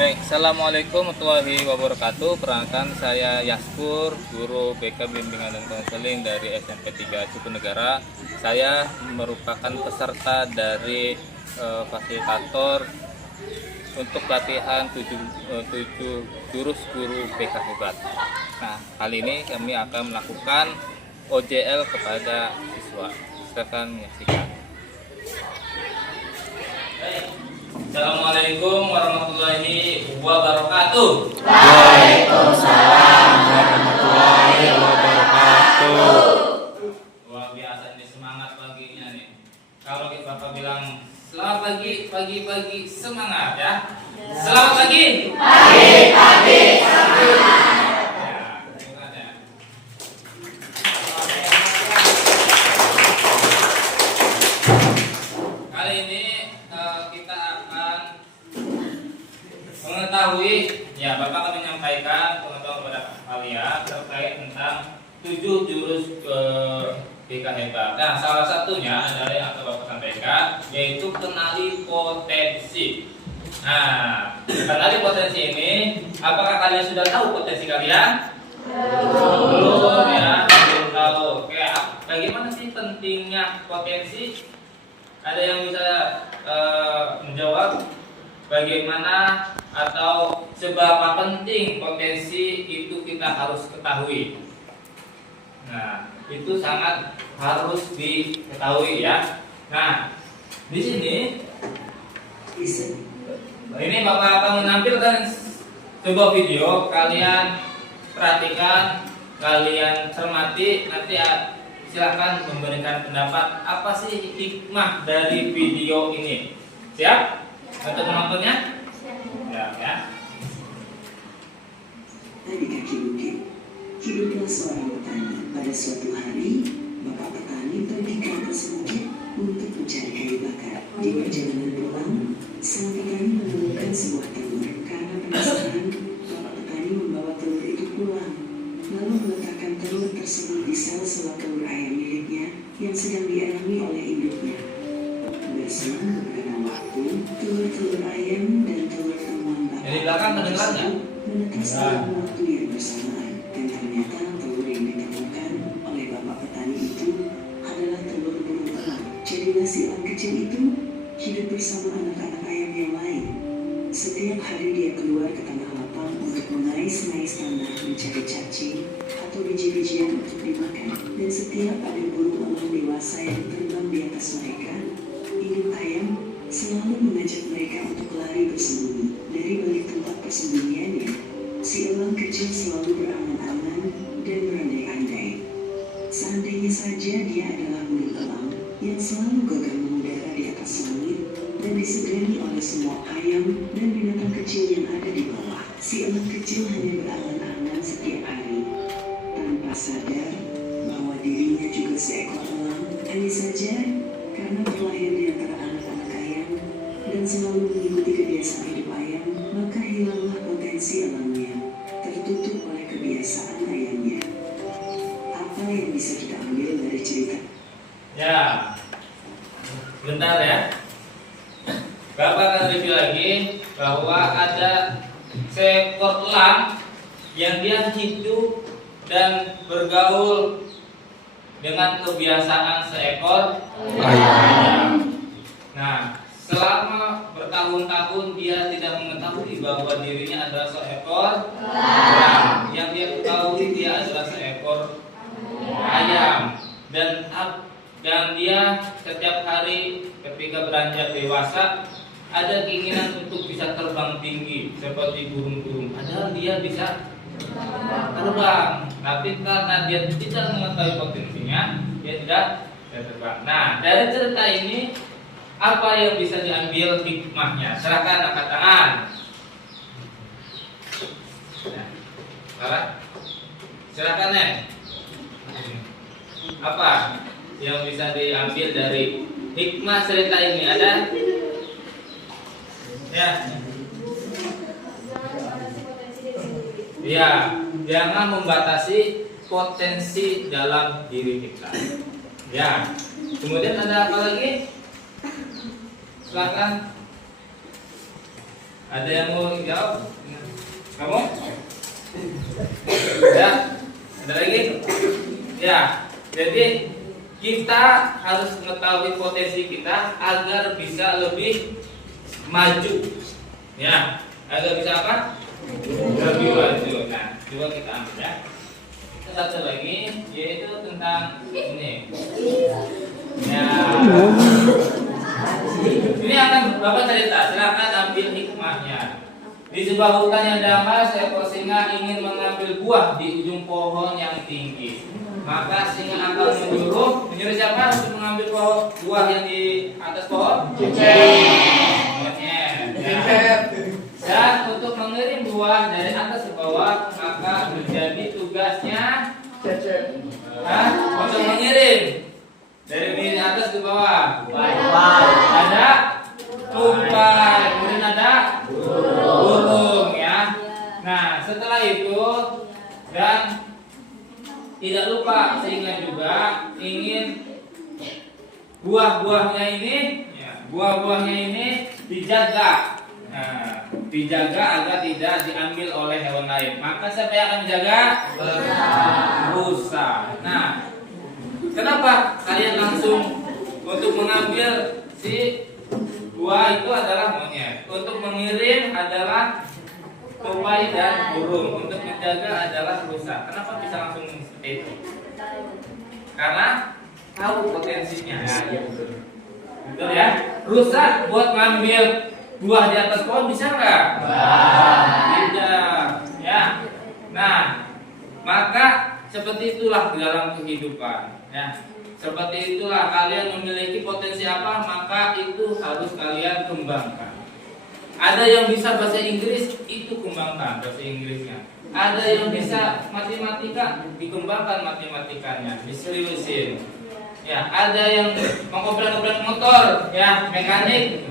Baik, Assalamualaikum warahmatullahi wabarakatuh. Perkenalkan saya Yaskur, guru BK Bimbingan dan Konseling dari SMP 3 Cipunegara. Saya merupakan peserta dari fasilitator untuk latihan 7 jurus guru BK Hebat. Nah, kali ini kami akan melakukan OJL kepada siswa. Silakan menyaksikan. Assalamualaikum warahmatullahi wabarakatuh. Waalaikumsalam warahmatullahi wabarakatuh. Luar biasa ini, semangat paginya nih. Kalau Bapak bilang selamat pagi semangat ya. Selamat pagi. Pagi. Ya, semangat ya. Kali ini kita akan mengetahui, ya Bapak akan menyampaikan pengetahuan kepada kalian terkait tentang 7 jurus BK Hebat. Nah, salah satunya adalah yang akan Bapak sampaikan, yaitu kenali potensi. Nah, kenali potensi ini, apakah kalian sudah tahu potensi kalian? Belum ya, belum tahu. Oke, bagaimana sih pentingnya potensi? Ada yang bisa menjawab bagaimana atau seberapa penting potensi itu kita harus ketahui? Nah, itu sangat harus diketahui ya. Nah, di sini ini Bapak akan menampilkan sebuah video. Kalian perhatikan, kalian cermati, nanti silakan memberikan pendapat apa sih hikmah dari video ini. Siap? Untuk menontonnya? Siap ya. Dari kaki bukit, hiduplah seorang petani. Pada suatu hari, bapak petani pergi ke atas bukit untuk mencari kayu bakar. Di perjalanan pulang, sang petani menemukan sebuah telur. Karena penasaran, bapak petani membawa telur itu pulang, lalu meletakkan telur tersebut di sel-sel telur ayam miliknya yang sedang dialami oleh induknya. Berselang beberapa waktu, telur-telur ayam dan telur temuan bapak Jadi belakang kedengarannya? menetas dalam waktu yang bersamaan, dan ternyata telur yang ditemukan oleh bapak petani itu adalah telur burung elang. Jadilah si elang kecil itu hidup bersama anak-anak ayam yang lain. Setiap hari dia keluar ke tengah lapang untuk mengais-ngais tanah mencari cacing atau biji-bijian untuk dimakan. Dan setiap ada burung elang dewasa yang terbang di atas mereka, induk ayam selalu mengajak mereka untuk lari bersembunyi. Dari balik tempat persembunyiannya, si elang kecil selalu berangan-angan dan berandai-andai. Seandainya saja dia adalah burung elang yang selalu gagah mengudara di atas langit dan disegani oleh semua ayam dan binatang kecil yang ada di bawah. Si elang kecil hanya berangan-angan setiap hari, tanpa sadar bahwa dirinya juga seekor elang. Hanya saja karena terlahir di antara anak-anak ayam dan selalu mengikuti kebiasaan hidup ayam, maka hilanglah potensi elangnya, tertutup oleh kebiasaan ayamnya. Apa yang bisa kita ambil dari cerita? Ya. Bentar ya. Bapak akan review lagi bahwa ada seekor elang yang dia hidup dan bergaul dengan kebiasaan seekor ayam. Nah, selama bertahun-tahun dia tidak mengetahui bahwa dirinya adalah seekor elang. Yang dia ketahui dia adalah seekor ayam. Dan dia setiap hari ketika beranjak dewasa ada keinginan untuk bisa terbang tinggi seperti burung-burung. Padahal dia bisa terbang, tapi karena dia tidak mengetahui potensinya, dia tidak terbang. Nah, dari cerita ini apa yang bisa diambil hikmahnya? Silakan angkat tangan. Nah, silakan nih. Apa yang bisa diambil dari hikmah cerita ini? Ada? Ya. Ya, jangan membatasi potensi dalam diri kita. Ya. Kemudian ada apa lagi? Silakan. Ada yang mau jawab? Kamu? Ya. Ada lagi? Ya. Jadi kita harus mengetahui potensi kita agar bisa lebih maju. Ya. Agar bisa apa? Lebih maju. Nah, coba kita ambil ya. Satu lagi yaitu tentang ini. Ya. Ini akan Bapak cerita. Silakan ambil hikmahnya. Di sebuah hutan yang damai, seekor singa ingin mengambil buah di ujung pohon yang tinggi. Maka singa akan menyuruh siapa untuk mengambil buah yang di atas pohon? Monyet. Dan untuk mengirim buah dari atas ke bawah, maka menjadi tugasnya untuk mengirim dari atas ke bawah. Ada tupai, kemudian ada burung ya. Nah, setelah itu dan tidak lupa singa juga ingin buah-buahnya ini dijaga. Nah, dijaga agar tidak diambil oleh hewan lain. Maka siapa yang akan menjaga? Rusa. Nah, kenapa kalian langsung untuk mengambil si buah itu adalah monyet, untuk mengirim adalah tupai dan burung, untuk menjaga adalah rusa. Kenapa bisa langsung seperti itu? Karena tahu potensinya. Betul ya? Rusa buat ngambil buah di atas pohon bisa nggak? Tidak. Ya. Nah, maka seperti itulah dalam kehidupan. Ya. Seperti itulah kalian memiliki potensi apa, maka itu harus kalian kembangkan. Ada yang bisa bahasa Inggris, itu kembangkan bahasa Inggrisnya. Ada yang bisa matematika, dikembangkan matematikanya, diseriusin. Ya, ada yang mengobrak-obrak motor, ya, mekanik,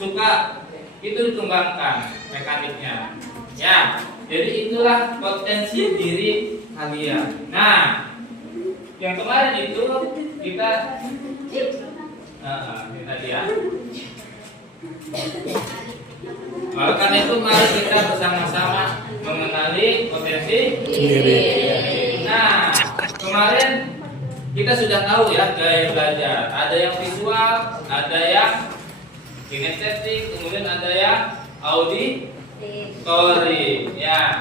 suka, itu dikembangkan mekaniknya. Ya, jadi itulah potensi diri kalian. Nah, yang kemarin itu kita lihat. Oleh karena itu mari kita bersama-sama mengenali potensi diri. Nah, kemarin kita sudah tahu ya gaya belajar. Ada yang visual, ada yang kinestetik, kemudian ada yang auditori. Ya.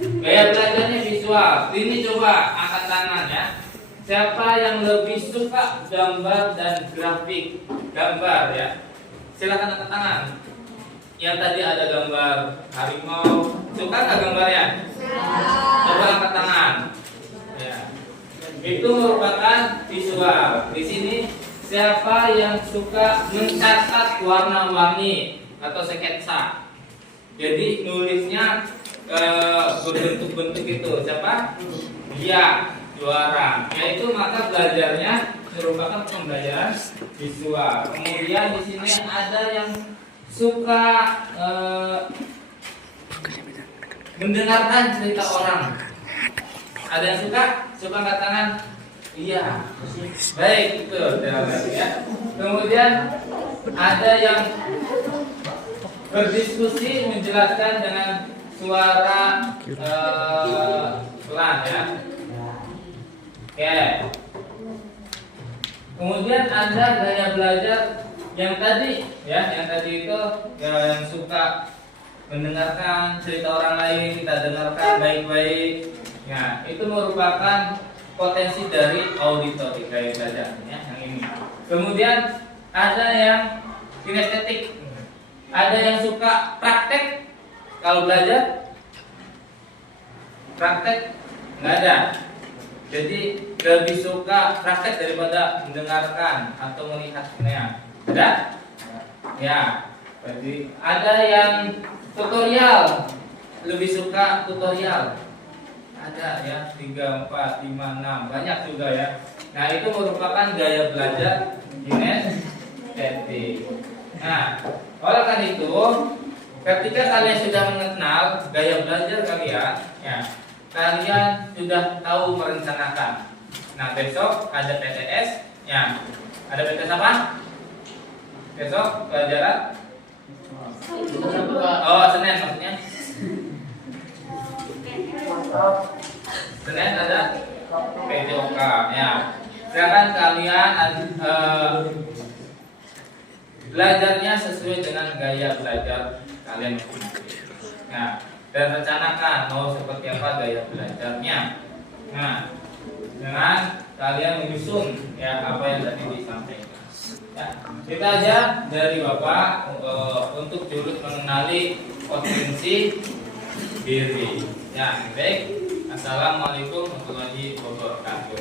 Gaya belajarnya visual. Ini coba angkat tangan ya. Siapa yang lebih suka gambar dan grafik? Gambar ya. Silakan angkat tangan. Yang tadi ada gambar harimau, suka nggak gambarnya? Coba angkat tangan. Ya. Itu merupakan visual. Di sini siapa yang suka mencatat warna-warni atau sketsa? Jadi nulisnya berbentuk-bentuk itu. Siapa? Dia juara. Yaitu maka belajarnya merupakan pembelajaran visual. Kemudian di sini ada yang suka mendengarkan cerita orang. Ada yang suka angkat tangan? Iya. Baik, betul. Ya. Kemudian ada yang berdiskusi menjelaskan dengan suara pelan ya. Oke. Kemudian ada gaya belajar yang tadi itu yang suka mendengarkan cerita orang lain, kita dengarkan baik-baik. Ya, itu merupakan potensi dari auditori gaya belajar ya, yang ini. Kemudian ada yang kinestetik. Ada yang suka praktek kalau belajar. Praktek nggak ada. Jadi lebih suka praktek daripada mendengarkan atau melihatnya. Ada? Ya. Jadi ada yang tutorial, lebih suka tutorial. Ada ya 3, 4, 5, 6 banyak juga ya. Nah itu merupakan gaya belajar kinestetik. Nah oleh karena itu ketika kalian sudah mengenal gaya belajar kalian, ya kalian sudah tahu merencanakan. Nah besok ada PTS, ya ada PTS apa? Besok pelajaran Oh, Senin maksudnya. Senin ada PJOK ya. Silakan kalian belajarnya sesuai dengan gaya belajar kalian masing-masing. Nah, dan rencanakan mau seperti apa gaya belajarnya. Nah, dengan kalian menyusun ya apa yang tadi disampaikan. Ya, kita aja dari Bapak untuk jurus mengenali potensi diri. Ya, baik. Assalamualaikum warahmatullahi wabarakatuh.